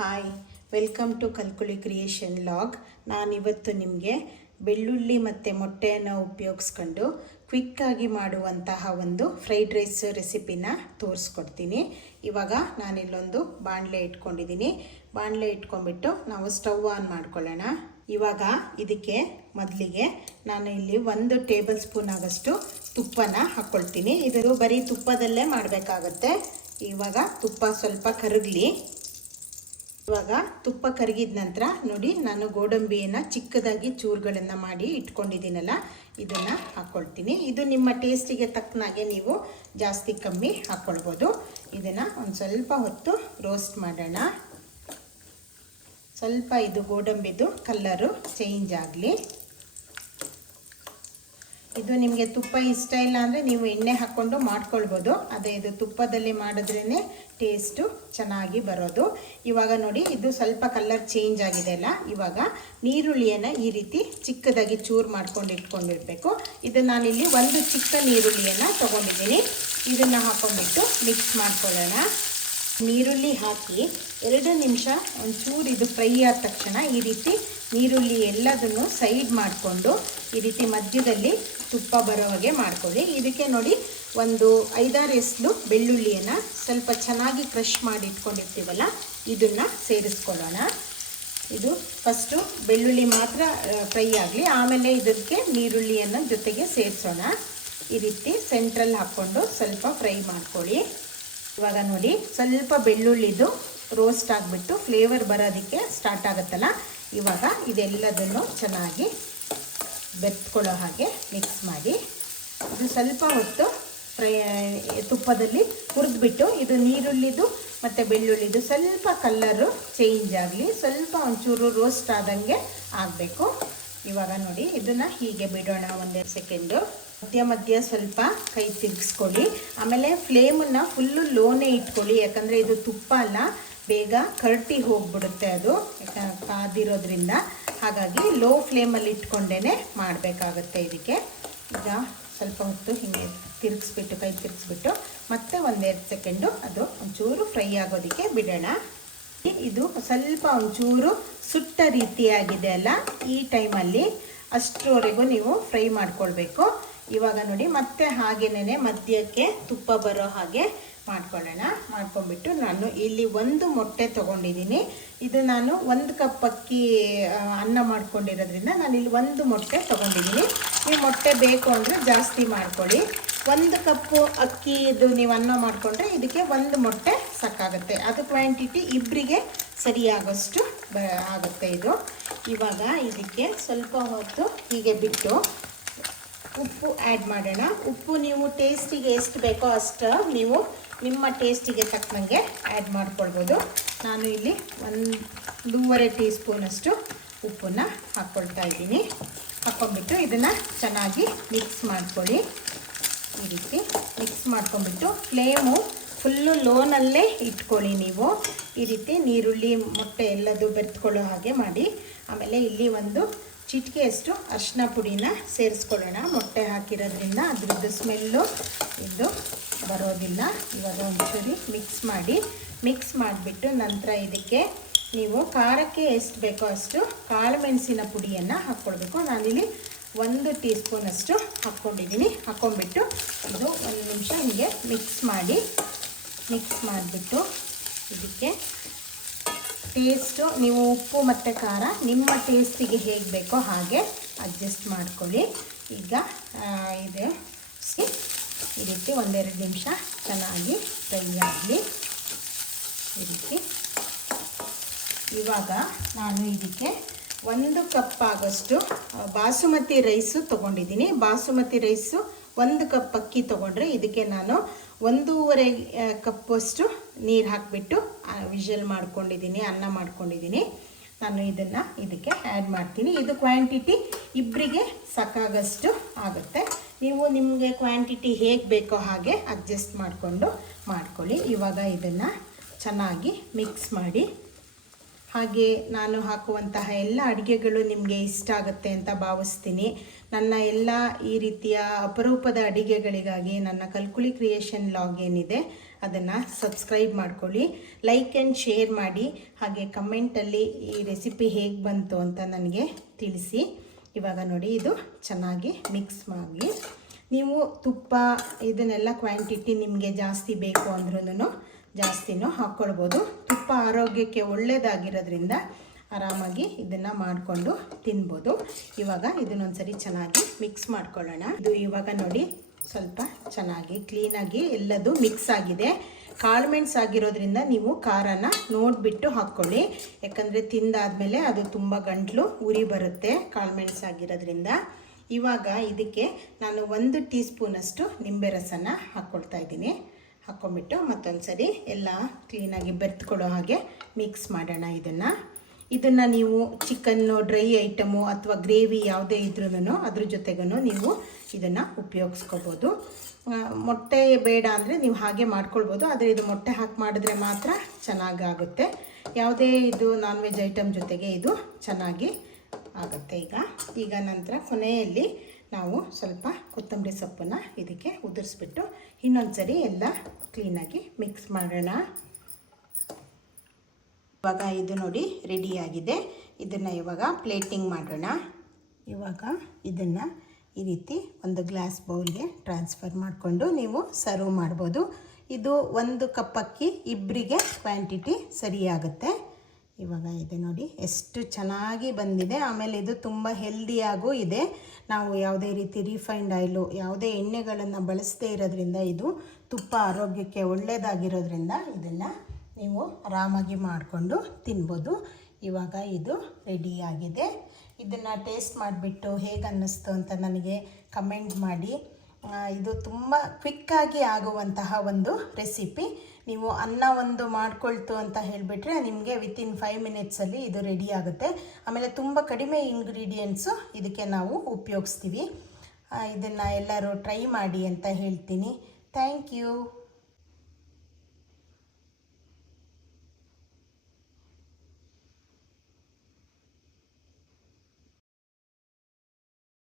Hi, welcome to Kalkuli creation log. ನಾನಿವತ್ತು ನಿಮಗೆ ಬೆಳ್ಳುಳ್ಳಿ ಮತ್ತು ಮೊಟ್ಟೆಯನ್ನು ಉಪಯೋಗಿಸ್ಕೊಂಡು ಕ್ವಿಕ್ಕಾಗಿ ಮಾಡುವಂತಹ ಒಂದು ಫ್ರೈಡ್ ರೈಸ್ ರೆಸಿಪಿನ ತೋರಿಸ್ಕೊಡ್ತೀನಿ. ಇವಾಗ ನಾನಿಲ್ಲೊಂದು ಬಾಣಲೆ ಇಟ್ಕೊಂಡಿದ್ದೀನಿ. ಬಾಣಲೆ ಇಟ್ಕೊಂಡ್ಬಿಟ್ಟು ನಾವು ಸ್ಟವ್ ಆನ್ ಮಾಡ್ಕೊಳ್ಳೋಣ. ಇವಾಗ ಇದಕ್ಕೆ ಮೊದಲಿಗೆ ನಾನು ಇಲ್ಲಿ 1 ಟೇಬಲ್ ಸ್ಪೂನ್ ಆಗೋಷ್ಟು ತುಪ್ಪನ ಹಾಕ್ಕೊಳ್ತೀನಿ. ಇದು ಬರೀ ತುಪ್ಪದಲ್ಲೇ ಮಾಡಬೇಕಾಗತ್ತೆ. ಇವಾಗ ತುಪ್ಪ ಸ್ವಲ್ಪ ಕರಗಲಿ. ಇವಾಗ ತುಪ್ಪ ಕರಗಿದ ನಂತರ ನೋಡಿ, ನಾನು ಗೋಡಂಬಿಯನ್ನು ಚಿಕ್ಕದಾಗಿ ಚೂರುಗಳನ್ನು ಮಾಡಿ ಇಟ್ಕೊಂಡಿದ್ದೀನಲ್ಲ, ಇದನ್ನು ಹಾಕ್ಕೊಳ್ತೀನಿ. ಇದು ನಿಮ್ಮ ಟೇಸ್ಟಿಗೆ ತಕ್ಕನಾಗೆ ನೀವು ಜಾಸ್ತಿ ಕಮ್ಮಿ ಹಾಕ್ಕೊಳ್ಬೋದು. ಇದನ್ನು ಒಂದು ಸ್ವಲ್ಪ ಹೊತ್ತು ರೋಸ್ಟ್ ಮಾಡೋಣ. ಸ್ವಲ್ಪ ಇದು ಗೋಡಂಬಿದು ಕಲ್ಲರು ಚೇಂಜ್ ಆಗಲಿ. ಇದು ನಿಮಗೆ ತುಪ್ಪ ಇಷ್ಟ ಇಲ್ಲ ಅಂದರೆ ನೀವು ಎಣ್ಣೆ ಹಾಕ್ಕೊಂಡು ಮಾಡ್ಕೊಳ್ಬೋದು. ಅದೇ ಇದು ತುಪ್ಪದಲ್ಲಿ ಮಾಡಿದ್ರೇ ಟೇಸ್ಟು ಚೆನ್ನಾಗಿ ಬರೋದು. ಇವಾಗ ನೋಡಿ, ಇದು ಸ್ವಲ್ಪ ಕಲರ್ ಚೇಂಜ್ ಆಗಿದೆ ಅಲ್ಲ. ಇವಾಗ ನೀರುಳ್ಳಿಯನ್ನು ಈ ರೀತಿ ಚಿಕ್ಕದಾಗಿ ಚೂರು ಮಾಡ್ಕೊಂಡು ಇಟ್ಕೊಂಡಿರಬೇಕು. ಇದು ನಾನಿಲ್ಲಿ 1 ಚಿಕ್ಕ ನೀರುಳ್ಳಿಯನ್ನು ತೊಗೊಂಡಿದ್ದೀನಿ. ಇದನ್ನು ಹಾಕ್ಕೊಂಡ್ಬಿಟ್ಟು ಮಿಕ್ಸ್ ಮಾಡ್ಕೊಳ್ಳೋಣ. ನೀರುಳ್ಳಿ ಹಾಕಿ 2 ನಿಮಿಷ ಒಂಚೂರು ಇದು ಫ್ರೈ ಆದ ತಕ್ಷಣ ಈ ರೀತಿ ನೀರುಳ್ಳಿ ಎಲ್ಲದನ್ನು ಸೈಡ್ ಮಾಡಿಕೊಂಡು ಈ ರೀತಿ ಮಧ್ಯದಲ್ಲಿ ತುಪ್ಪ ಬರೋ ಹಾಗೆ ಮಾಡ್ಕೊಳ್ಳಿ. ಇದಕ್ಕೆ ನೋಡಿ, ಒಂದು 5-6 ಎಸ್ಲು ಬೆಳ್ಳುಳ್ಳಿಯನ್ನು ಸ್ವಲ್ಪ ಚೆನ್ನಾಗಿ ಕ್ರಷ್ ಮಾಡಿ ಇಟ್ಕೊಂಡಿರ್ತೀವಲ್ಲ, ಇದನ್ನು ಸೇರಿಸ್ಕೊಳ್ಳೋಣ. ಇದು ಫಸ್ಟು ಬೆಳ್ಳುಳ್ಳಿ ಮಾತ್ರ ಫ್ರೈ ಆಗಲಿ, ಆಮೇಲೆ ಇದಕ್ಕೆ ನೀರುಳ್ಳಿಯನ್ನು ಜೊತೆಗೆ ಸೇರಿಸೋಣ. ಈ ರೀತಿ ಸೆಂಟ್ರಲ್ಲಿ ಹಾಕ್ಕೊಂಡು ಸ್ವಲ್ಪ ಫ್ರೈ ಮಾಡ್ಕೊಳ್ಳಿ. ಇವಾಗ ನೋಡಿ, ಸ್ವಲ್ಪ ಬೆಳ್ಳುಳ್ಳಿದು ರೋಸ್ಟ್ ಆಗಿಬಿಟ್ಟು ಫ್ಲೇವರ್ ಬರೋದಕ್ಕೆ ಸ್ಟಾರ್ಟ್ ಆಗುತ್ತಲ್ಲ, ಇವಾಗ ಇದೆಲ್ಲದನ್ನು ಚೆನ್ನಾಗಿ ಬೆರೆತ್ಕೊಳ್ಳೋ ಹಾಗೆ ಮಿಕ್ಸ್ ಮಾಡಿ ಇದು ಸ್ವಲ್ಪ ಹೊತ್ತು ಫ್ರೈ ತುಪ್ಪದಲ್ಲಿ ಹುರಿದ್ಬಿಟ್ಟು, ಇದು ನೀರುಳ್ಳಿದು ಮತ್ತು ಬೆಳ್ಳುಳ್ಳಿದು ಸ್ವಲ್ಪ ಕಲ್ಲರು ಚೇಂಜ್ ಆಗಲಿ, ಸ್ವಲ್ಪ ಒಂಚೂರು ರೋಸ್ಟ್ ಆದಂಗೆ ಆಗಬೇಕು. ಇವಾಗ ನೋಡಿ, ಇದನ್ನು ಹೀಗೆ ಬಿಡೋಣ 1-2 ಸೆಕೆಂಡು. ಮಧ್ಯ ಸ್ವಲ್ಪ ಕೈ ತಿರುಗಿಸ್ಕೊಳ್ಳಿ. ಆಮೇಲೆ ಫ್ಲೇಮನ್ನು ಫುಲ್ಲು ಲೋನೇ ಇಟ್ಕೊಳ್ಳಿ, ಯಾಕಂದರೆ ಇದು ತುಪ್ಪ ಅಲ್ಲ, ಬೇಗ ಕರಟಿ ಹೋಗ್ಬಿಡುತ್ತೆ ಅದು ಕಾದಿರೋದ್ರಿಂದ. ಹಾಗಾಗಿ ಲೋ ಫ್ಲೇಮಲ್ಲಿ ಇಟ್ಕೊಂಡೇ ಮಾಡಬೇಕಾಗುತ್ತೆ ಇದಕ್ಕೆ. ಈಗ ಸ್ವಲ್ಪ ಹೊತ್ತು ಹೀಗೆ ತಿರುಗಿಸ್ಬಿಟ್ಟು, ಕೈ ತಿರುಗಿಸ್ಬಿಟ್ಟು ಮತ್ತೆ 1-2 ಸೆಕೆಂಡು ಅದು ಒಂಚೂರು ಫ್ರೈ ಆಗೋದಕ್ಕೆ ಬಿಡೋಣ. ಇದು ಸ್ವಲ್ಪ ಒಂಚೂರು ಸುಟ್ಟ ರೀತಿಯಾಗಿದೆ ಅಲ್ಲ, ಈ ಟೈಮಲ್ಲಿ ಅಷ್ಟರವರೆಗೂ ನೀವು ಫ್ರೈ ಮಾಡ್ಕೊಳ್ಬೇಕು. ಇವಾಗ ನೋಡಿ, ಮತ್ತೆ ಹಾಗೇನೆ ಮಧ್ಯಕ್ಕೆ ತುಪ್ಪ ಬರೋ ಹಾಗೆ ಮಾಡ್ಕೊಳ್ಳೋಣ. ಮಾಡ್ಕೊಂಡ್ಬಿಟ್ಟು ನಾನು ಇಲ್ಲಿ 1 ಮೊಟ್ಟೆ ತೊಗೊಂಡಿದ್ದೀನಿ. ಇದು ನಾನು 1 ಕಪ್ ಅಕ್ಕಿ ಅನ್ನ ಮಾಡ್ಕೊಂಡಿರೋದ್ರಿಂದ ನಾನು ಇಲ್ಲಿ 1 ಮೊಟ್ಟೆ ತೊಗೊಂಡಿದ್ದೀನಿ. ನೀವು ಮೊಟ್ಟೆ ಬೇಕು ಅಂದರೆ ಜಾಸ್ತಿ ಮಾಡ್ಕೊಳ್ಳಿ. 1 ಕಪ್ಪು ಅಕ್ಕಿದು ನೀವು ಅನ್ನ ಮಾಡಿಕೊಂಡ್ರೆ ಇದಕ್ಕೆ 1 ಮೊಟ್ಟೆ ಸಾಕಾಗುತ್ತೆ. ಅದು ಕ್ವಾಂಟಿಟಿ ಇಬ್ಬರಿಗೆ ಸರಿಯಾಗೋಷ್ಟು ಆಗುತ್ತೆ ಇದು. ಇವಾಗ ಇದಕ್ಕೆ ಸ್ವಲ್ಪ ಹೊತ್ತು ಹೀಗೆ ಬಿಟ್ಟು ಉಪ್ಪು ಆ್ಯಡ್ ಮಾಡೋಣ. ಉಪ್ಪು ನೀವು ಟೇಸ್ಟಿಗೆ ಎಷ್ಟು ಬೇಕೋ ಅಷ್ಟು ನೀವು ನಿಮ್ಮ ಟೇಸ್ಟಿಗೆ ತಕ್ಕಂಗೆ ಆ್ಯಡ್ ಮಾಡ್ಕೊಳ್ಬೋದು. ನಾನು ಇಲ್ಲಿ 1.5 ಟೀ ಸ್ಪೂನಷ್ಟು ಉಪ್ಪನ್ನು ಹಾಕ್ಕೊಳ್ತಾ ಇದ್ದೀನಿ. ಹಾಕ್ಕೊಂಡ್ಬಿಟ್ಟು ಇದನ್ನು ಚೆನ್ನಾಗಿ ಮಿಕ್ಸ್ ಮಾಡ್ಕೊಳ್ಳಿ. ಈ ರೀತಿ ಮಿಕ್ಸ್ ಮಾಡ್ಕೊಂಡ್ಬಿಟ್ಟು ಫ್ಲೇಮು ಫುಲ್ಲು ಲೋನಲ್ಲೇ ಇಟ್ಕೊಳ್ಳಿ ನೀವು. ಈ ರೀತಿ ನೀರುಳ್ಳಿ ಮೊಟ್ಟೆ ಎಲ್ಲದು ಬೆರೆತ್ಕೊಳ್ಳೋ ಹಾಗೆ ಮಾಡಿ. ಆಮೇಲೆ ಇಲ್ಲಿ 1 ಚಿಟಿಕೆಯಷ್ಟು ಅರಿಶಿನ ಪುಡಿನ ಸೇರಿಸ್ಕೊಳ್ಳೋಣ. ಮೊಟ್ಟೆ ಹಾಕಿರೋದ್ರಿಂದ ಅದ್ರದ್ದು ಸ್ಮೆಲ್ಲು ಇದು ಬರೋದಿಲ್ಲ. ಇವಾಗ ಒಂಚೂರಿ ಮಿಕ್ಸ್ ಮಾಡಿಬಿಟ್ಟು ನಂತರ ಇದಕ್ಕೆ ನೀವು ಖಾರಕ್ಕೆ ಎಷ್ಟು ಬೇಕೋ ಅಷ್ಟು ಕಾಳುಮೆಣಸಿನ ಪುಡಿಯನ್ನು ಹಾಕ್ಕೊಳ್ಬೇಕು. ನಾನಿಲ್ಲಿ 1 ಟೀ ಸ್ಪೂನಷ್ಟು ಹಾಕ್ಕೊಂಡಿದ್ದೀನಿ. ಹಾಕ್ಕೊಂಡ್ಬಿಟ್ಟು ಇದು 1 ನಿಮಿಷ ಹೀಗೆ ಮಿಕ್ಸ್ ಮಾಡಿಬಿಟ್ಟು ಇದಕ್ಕೆ ಟೇಸ್ಟು ನೀವು ಉಪ್ಪು ಮತ್ತು ಖಾರ ನಿಮ್ಮ ಟೇಸ್ಟಿಗೆ ಹೇಗೆ ಬೇಕೋ ಹಾಗೆ ಅಡ್ಜಸ್ಟ್ ಮಾಡ್ಕೊಳ್ಳಿ. ಈಗ ಇದು ಈ ರೀತಿ 1-2 ನಿಮಿಷ ಚೆನ್ನಾಗಿ ಫ್ರೈ ಆಗಲಿ. ಈ ರೀತಿ ಇವಾಗ ನಾನು ಇದಕ್ಕೆ 1 ಕಪ್ ಆಗೋಷ್ಟು ಬಾಸುಮತಿ ರೈಸು ತೊಗೊಂಡಿದ್ದೀನಿ. ಬಾಸುಮತಿ ರೈಸು 1 ಕಪ್ ಅಕ್ಕಿ ತೊಗೊಂಡ್ರೆ ಇದಕ್ಕೆ ನಾನು 1.5 ಕಪ್ಪಷ್ಟು ನೀರು ಹಾಕಿಬಿಟ್ಟು ವಿಷಲ್ ಮಾಡ್ಕೊಂಡಿದ್ದೀನಿ, ಅನ್ನ ಮಾಡ್ಕೊಂಡಿದ್ದೀನಿ. ನಾನು ಇದನ್ನು ಇದಕ್ಕೆ ಆ್ಯಡ್ ಮಾಡ್ತೀನಿ. ಇದು ಕ್ವಾಂಟಿಟಿ ಇಬ್ಬರಿಗೆ ಸಾಕಾಗಷ್ಟು ಆಗುತ್ತೆ. ನೀವು ನಿಮಗೆ ಕ್ವಾಂಟಿಟಿ ಹೇಗೆ ಬೇಕೋ ಹಾಗೆ ಅಡ್ಜಸ್ಟ್ ಮಾಡಿಕೊಂಡು ಮಾಡ್ಕೊಳ್ಳಿ. ಇವಾಗ ಇದನ್ನು ಚೆನ್ನಾಗಿ ಮಿಕ್ಸ್ ಮಾಡಿ. ಹಾಗೆ ನಾನು ಹಾಕುವಂತಹ ಎಲ್ಲ ಅಡುಗೆಗಳು ನಿಮಗೆ ಇಷ್ಟ ಆಗುತ್ತೆ ಅಂತ ಭಾವಿಸ್ತೀನಿ. ನನ್ನ ಎಲ್ಲ ಈ ರೀತಿಯ ಅಪರೂಪದ ಅಡುಗೆಗಳಿಗಾಗಿ ನನ್ನ ಕಲ್ಕುಳಿ ಕ್ರಿಯೇಷನ್ ಲಾಗ್ ಏನಿದೆ ಅದನ್ನು ಸಬ್ಸ್ಕ್ರೈಬ್ ಮಾಡ್ಕೊಳ್ಳಿ, ಲೈಕ್ ಆ್ಯಂಡ್ ಶೇರ್ ಮಾಡಿ. ಹಾಗೆ ಕಮೆಂಟಲ್ಲಿ ಈ ರೆಸಿಪಿ ಹೇಗೆ ಬಂತು ಅಂತ ನನಗೆ ತಿಳಿಸಿ. ಇವಾಗ ನೋಡಿ ಇದು ಚೆನ್ನಾಗಿ ಮಿಕ್ಸ್ ಮಾಡಿ, ನೀವು ತುಪ್ಪ ಇದನ್ನೆಲ್ಲ ಕ್ವಾಂಟಿಟಿ ನಿಮಗೆ ಜಾಸ್ತಿ ಬೇಕು ಅಂದ್ರೂ ಜಾಸ್ತಿನೂ ಹಾಕ್ಕೊಳ್ಬೋದು. ತುಪ್ಪ ಆರೋಗ್ಯಕ್ಕೆ ಒಳ್ಳೆಯದಾಗಿರೋದ್ರಿಂದ ಆರಾಮಾಗಿ ಇದನ್ನು ಮಾಡಿಕೊಂಡು ತಿನ್ಬೋದು. ಇವಾಗ ಇದನ್ನೊಂದ್ಸರಿ ಚೆನ್ನಾಗಿ ಮಿಕ್ಸ್ ಮಾಡ್ಕೊಳ್ಳೋಣ. ಇದು ಇವಾಗ ನೋಡಿ ಸ್ವಲ್ಪ ಚೆನ್ನಾಗಿ ಕ್ಲೀನಾಗಿ ಎಲ್ಲದು ಮಿಕ್ಸ್ ಆಗಿದೆ. ಕಾಳುಮೆಣಸು ಆಗಿರೋದ್ರಿಂದ ನೀವು ಖಾರನ ನೋಡಿಬಿಟ್ಟು ಹಾಕ್ಕೊಳ್ಳಿ, ಯಾಕಂದರೆ ತಿಂದಾದಮೇಲೆ ಅದು ತುಂಬ ಗಂಟಲು ಉರಿ ಬರುತ್ತೆ ಕಾಳುಮೆಣಸು ಆಗಿರೋದ್ರಿಂದ. ಇವಾಗ ಇದಕ್ಕೆ ನಾನು 1 ಟೀ ಸ್ಪೂನಷ್ಟು ನಿಂಬೆ ರಸನ ಹಾಕ್ಕೊಳ್ತಾ ಇದ್ದೀನಿ. ಹಾಕ್ಕೊಂಬಿಟ್ಟು ಮತ್ತೊಂದು ಸರಿ ಎಲ್ಲ ಕ್ಲೀನಾಗಿ ಬೆರೆತ್ಕೊಳ್ಳೋ ಹಾಗೆ ಮಿಕ್ಸ್ ಮಾಡೋಣ. ಇದನ್ನು ನೀವು ಚಿಕನ್ನು, ಡ್ರೈ ಐಟಮು ಅಥವಾ ಗ್ರೇವಿ ಯಾವುದೇ ಇದ್ರೂ ಅದ್ರ ಜೊತೆಗೂ ನೀವು ಇದನ್ನು ಉಪಯೋಗಿಸ್ಕೋಬೋದು. ಮೊಟ್ಟೆ ಬೇಡ ಅಂದರೆ ನೀವು ಹಾಗೆ ಮಾಡ್ಕೊಳ್ಬೋದು, ಆದರೆ ಇದು ಮೊಟ್ಟೆ ಹಾಕಿ ಮಾಡಿದ್ರೆ ಮಾತ್ರ ಚೆನ್ನಾಗಾಗುತ್ತೆ. ಯಾವುದೇ ಇದು ನಾನ್ ವೆಜ್ ಐಟಮ್ ಜೊತೆಗೆ ಇದು ಚೆನ್ನಾಗಿ ಆಗುತ್ತೆ. ಈಗ ನಂತರ ಕೊನೆಯಲ್ಲಿ ನಾವು ಸ್ವಲ್ಪ ಕೊತ್ತಂಬರಿ ಸೊಪ್ಪನ್ನು ಇದಕ್ಕೆ ಉದುರಿಸ್ಬಿಟ್ಟು ಇನ್ನೊಂದು ಸರಿ ಎಲ್ಲ ಕ್ಲೀನಾಗಿ ಮಿಕ್ಸ್ ಮಾಡೋಣ. ಇವಾಗ ಇದು ನೋಡಿ ರೆಡಿಯಾಗಿದೆ. ಇದನ್ನು ಇವಾಗ ಪ್ಲೇಟಿಂಗ್ ಮಾಡೋಣ. ಇವಾಗ ಇದನ್ನು ಈ ರೀತಿ ಒಂದು ಗ್ಲಾಸ್ ಬೌಲ್ಗೆ ಟ್ರಾನ್ಸ್ಫರ್ ಮಾಡಿಕೊಂಡು ನೀವು ಸರ್ವ್ ಮಾಡ್ಬೋದು. ಇದು 1 ಕಪ್ ಅಕ್ಕಿ ಇಬ್ಬರಿಗೆ ಕ್ವಾಂಟಿಟಿ ಸರಿಯಾಗುತ್ತೆ. ಇವಾಗ ಇದು ನೋಡಿ ಎಷ್ಟು ಚೆನ್ನಾಗಿ ಬಂದಿದೆ. ಆಮೇಲೆ ಇದು ತುಂಬ ಹೆಲ್ದಿಯಾಗೂ ಇದೆ. ನಾವು ಯಾವುದೇ ರೀತಿ ರಿಫೈನ್ಡ್ ಆಯಿಲು, ಯಾವುದೇ ಎಣ್ಣೆಗಳನ್ನು ಬಳಸದೇ ಇರೋದ್ರಿಂದ, ಇದು ತುಪ್ಪ ಆರೋಗ್ಯಕ್ಕೆ ಒಳ್ಳೆಯದಾಗಿರೋದ್ರಿಂದ ಇದನ್ನು ನೀವು ಆರಾಮಾಗಿ ಮಾಡಿಕೊಂಡು ತಿನ್ಬೋದು. ಇವಾಗ ಇದು ರೆಡಿಯಾಗಿದೆ. ಇದನ್ನು ಟೇಸ್ಟ್ ಮಾಡಿಬಿಟ್ಟು ಹೇಗೆ ಅನ್ನಿಸ್ತು ಅಂತ ನನಗೆ ಕಮೆಂಟ್ ಮಾಡಿ. ಇದು ತುಂಬ ಕ್ವಿಕ್ಕಾಗಿ ಆಗುವಂತಹ ಒಂದು ರೆಸಿಪಿ. ನೀವು ಅನ್ನ ಒಂದು ಮಾಡ್ಕೊಳ್ತು ಅಂತ ಹೇಳಿಬಿಟ್ರೆ ನಿಮಗೆ ವಿತಿನ್ 5 ಮಿನಿಟ್ಸಲ್ಲಿ ಇದು ರೆಡಿ ಆಗುತ್ತೆ. ಆಮೇಲೆ ತುಂಬ ಕಡಿಮೆ ಇಂಗ್ರೀಡಿಯೆಂಟ್ಸು ಇದಕ್ಕೆ ನಾವು ಉಪಯೋಗಿಸ್ತೀವಿ. ಇದನ್ನು ಎಲ್ಲರೂ ಟ್ರೈ ಮಾಡಿ ಅಂತ ಹೇಳ್ತೀನಿ. Thank you.